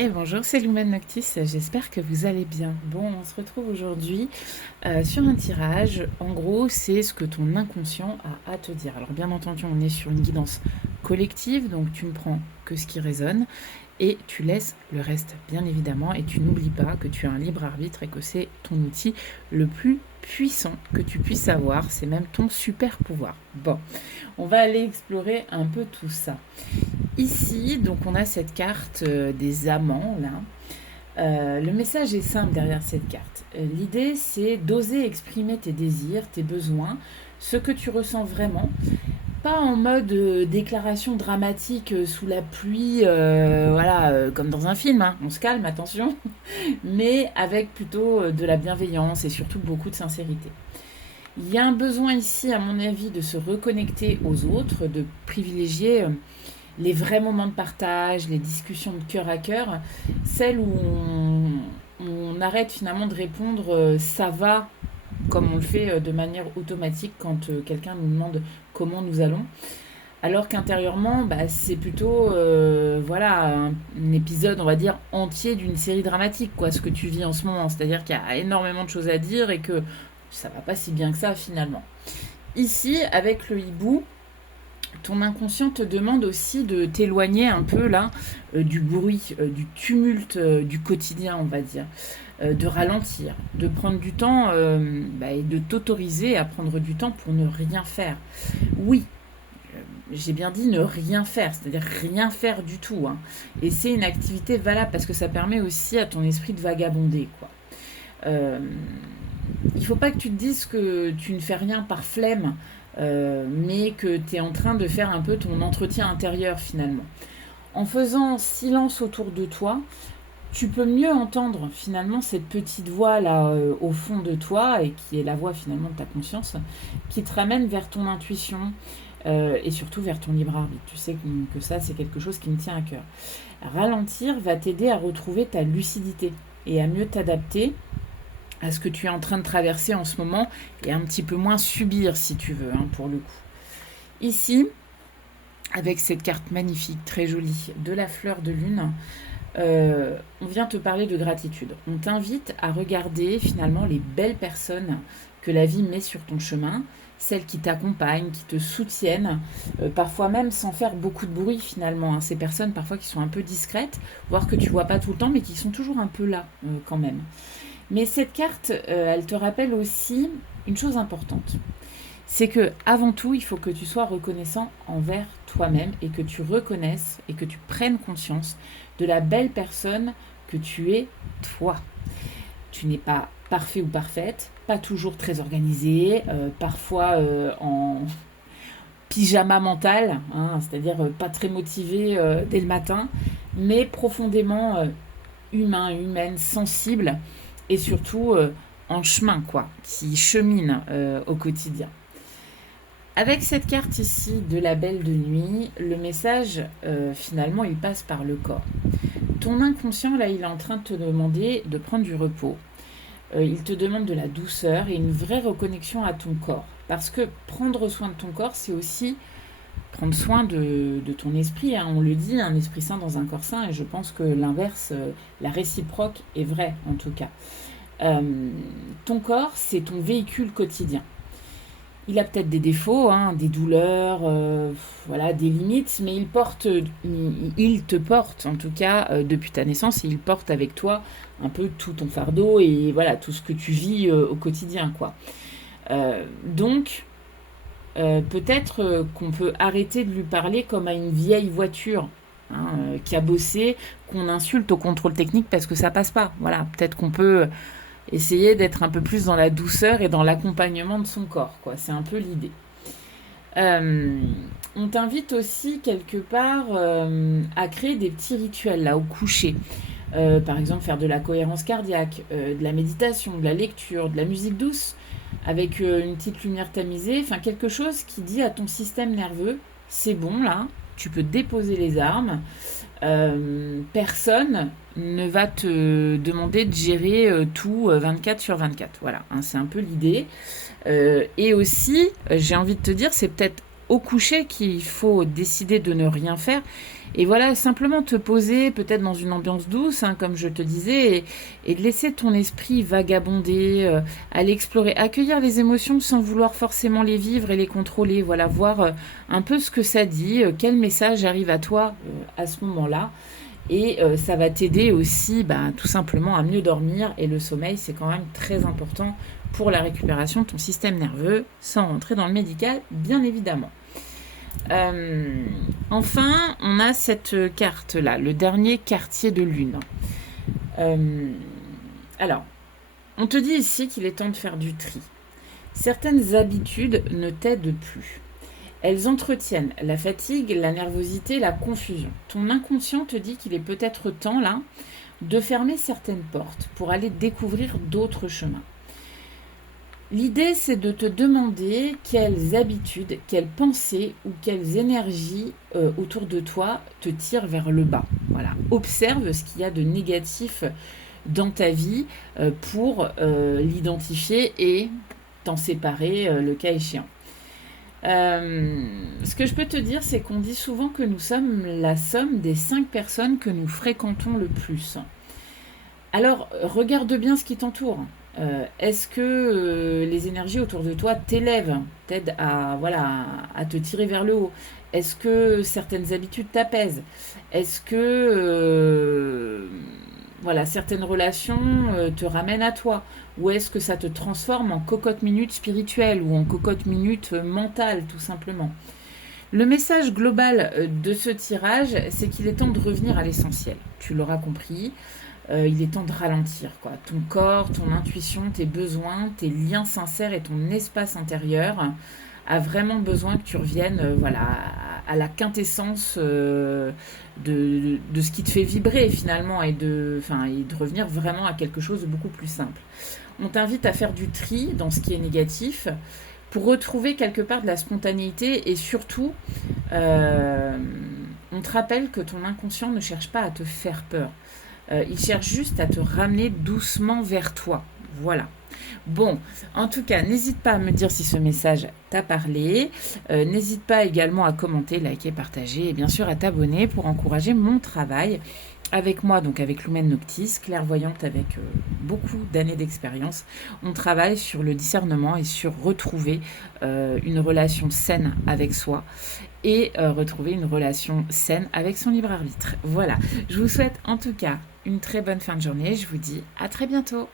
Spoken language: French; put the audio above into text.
Et bonjour, c'est Lumen Noctis, j'espère que vous allez bien. Bon, on se retrouve aujourd'hui sur un tirage. En gros, c'est ce que ton inconscient a à te dire. Alors bien entendu, on est sur une guidance collective, donc tu ne prends que ce qui résonne et tu laisses le reste, bien évidemment, et tu n'oublies pas que tu as un libre arbitre et que c'est ton outil le plus puissant que tu puisses avoir, c'est même ton super pouvoir. Bon, on va aller explorer un peu tout ça. Ici, donc on a cette carte des amants, là. Le message est simple derrière cette carte. L'idée, c'est d'oser exprimer tes désirs, tes besoins, ce que tu ressens vraiment. Pas en mode déclaration dramatique sous la pluie, voilà, comme dans un film, hein. On se calme, attention, mais avec plutôt de la bienveillance et surtout beaucoup de sincérité. Il y a un besoin ici, à mon avis, de se reconnecter aux autres, de privilégier les vrais moments de partage, les discussions de cœur à cœur, celles où on arrête finalement de répondre ça va, comme on le fait de manière automatique quand quelqu'un nous demande comment nous allons. Alors qu'intérieurement, bah, c'est plutôt voilà, un épisode, on va dire, entier d'une série dramatique, quoi, ce que tu vis en ce moment. C'est-à-dire qu'il y a énormément de choses à dire et que ça va pas si bien que ça finalement. Ici, avec le hibou, ton inconscient te demande aussi de t'éloigner un peu là du bruit, du tumulte du quotidien, on va dire, de ralentir, de prendre du temps et de t'autoriser à prendre du temps pour ne rien faire. Oui, j'ai bien dit ne rien faire, c'est-à-dire rien faire du tout, hein. Et c'est une activité valable parce que ça permet aussi à ton esprit de vagabonder, quoi. Euh, il faut pas que tu te dises que tu ne fais rien par flemme, mais que tu es en train de faire un peu ton entretien intérieur finalement. En faisant silence autour de toi, tu peux mieux entendre finalement cette petite voix là au fond de toi et qui est la voix finalement de ta conscience qui te ramène vers ton intuition et surtout vers ton libre arbitre. Tu sais que ça c'est quelque chose qui me tient à cœur. Ralentir va t'aider à retrouver ta lucidité et à mieux t'adapter à ce que tu es en train de traverser en ce moment et un petit peu moins subir si tu veux, hein, pour le coup. Ici, avec cette carte magnifique, très jolie, de la fleur de lune, on vient te parler de gratitude. On t'invite à regarder finalement les belles personnes que la vie met sur ton chemin, celles qui t'accompagnent, qui te soutiennent, parfois même sans faire beaucoup de bruit finalement, hein. Ces personnes parfois qui sont un peu discrètes, voire que tu vois pas tout le temps, mais qui sont toujours un peu là quand même. Mais cette carte, elle te rappelle aussi une chose importante. C'est que avant tout, il faut que tu sois reconnaissant envers toi-même et que tu reconnaisses et que tu prennes conscience de la belle personne que tu es toi. Tu n'es pas parfait ou parfaite, pas toujours très organisé, parfois en pyjama mental, hein, c'est-à-dire pas très motivé dès le matin, mais profondément humain, humaine, sensible et surtout en chemin, quoi, qui chemine au quotidien. Avec cette carte ici de la belle de nuit, le message, finalement, il passe par le corps. Ton inconscient, là, il est en train de te demander de prendre du repos. Il te demande de la douceur et une vraie reconnexion à ton corps. Parce que prendre soin de ton corps, c'est aussi prendre soin de ton esprit, hein. On le dit, un esprit sain dans un corps sain, et je pense que l'inverse, la réciproque est vraie en tout cas. Ton corps, c'est ton véhicule quotidien. Il a peut-être des défauts, hein, des douleurs, voilà, des limites, mais il te porte en tout cas depuis ta naissance et il porte avec toi un peu tout ton fardeau et voilà tout ce que tu vis au quotidien, quoi. Donc peut-être qu'on peut arrêter de lui parler comme à une vieille voiture, hein, qui a bossé, qu'on insulte au contrôle technique parce que ça passe pas. Voilà, peut-être qu'on peut essayer d'être un peu plus dans la douceur et dans l'accompagnement de son corps, quoi. C'est un peu l'idée. Euh, on t'invite aussi quelque part à créer des petits rituels là au coucher. Par exemple, faire de la cohérence cardiaque, de la méditation, de la lecture, de la musique douce, avec une petite lumière tamisée, enfin quelque chose qui dit à ton système nerveux, c'est bon là, tu peux déposer les armes, personne ne va te demander de gérer tout 24 sur 24. Voilà, hein, c'est un peu l'idée. Et aussi, j'ai envie de te dire, c'est peut-être au coucher qu'il faut décider de ne rien faire Et voilà, simplement te poser peut-être dans une ambiance douce, hein, comme je te disais, et de laisser ton esprit vagabonder, aller explorer, accueillir les émotions sans vouloir forcément les vivre et les contrôler. Voilà, voir un peu ce que ça dit, quel message arrive à toi à ce moment-là. Et ça va t'aider aussi tout simplement à mieux dormir. Et le sommeil, c'est quand même très important pour la récupération de ton système nerveux, sans rentrer dans le médical, bien évidemment. Enfin, on a cette carte-là, le dernier quartier de lune. Euh, alors, on te dit ici qu'il est temps de faire du tri. Certaines habitudes ne t'aident plus. Elles entretiennent la fatigue, la nervosité, la confusion. Ton inconscient te dit qu'il est peut-être temps, là, de fermer certaines portes pour aller découvrir d'autres chemins. L'idée, c'est de te demander quelles habitudes, quelles pensées ou quelles énergies autour de toi te tirent vers le bas. Voilà. Observe ce qu'il y a de négatif dans ta vie pour l'identifier et t'en séparer le cas échéant. Ce que je peux te dire, c'est qu'on dit souvent que nous sommes la somme des 5 personnes que nous fréquentons le plus. Alors, regarde bien ce qui t'entoure. Est-ce que les énergies autour de toi t'élèvent, t'aident à, voilà, à te tirer vers le haut? Est-ce que certaines habitudes t'apaisent? Est-ce que voilà, certaines relations te ramènent à toi? Ou est-ce que ça te transforme en cocotte-minute spirituelle ou en cocotte-minute mentale, tout simplement? Le message global de ce tirage, c'est qu'il est temps de revenir à l'essentiel. Tu l'auras compris. Il est temps de ralentir, quoi. Ton corps, ton intuition, tes besoins, tes liens sincères et ton espace intérieur a vraiment besoin que tu reviennes voilà, à la quintessence de ce qui te fait vibrer finalement et de revenir vraiment à quelque chose de beaucoup plus simple. On t'invite à faire du tri dans ce qui est négatif pour retrouver quelque part de la spontanéité et surtout, on te rappelle que ton inconscient ne cherche pas à te faire peur. Il cherche juste à te ramener doucement vers toi. Voilà. Bon, en tout cas, n'hésite pas à me dire si ce message t'a parlé. N'hésite pas également à commenter, liker, partager et bien sûr à t'abonner pour encourager mon travail avec moi, donc avec Lumen Noctis, clairvoyante avec beaucoup d'années d'expérience. On travaille sur le discernement et sur retrouver une relation saine avec soi et retrouver une relation saine avec son libre arbitre. Voilà, je vous souhaite en tout cas une très bonne fin de journée. Je vous dis à très bientôt.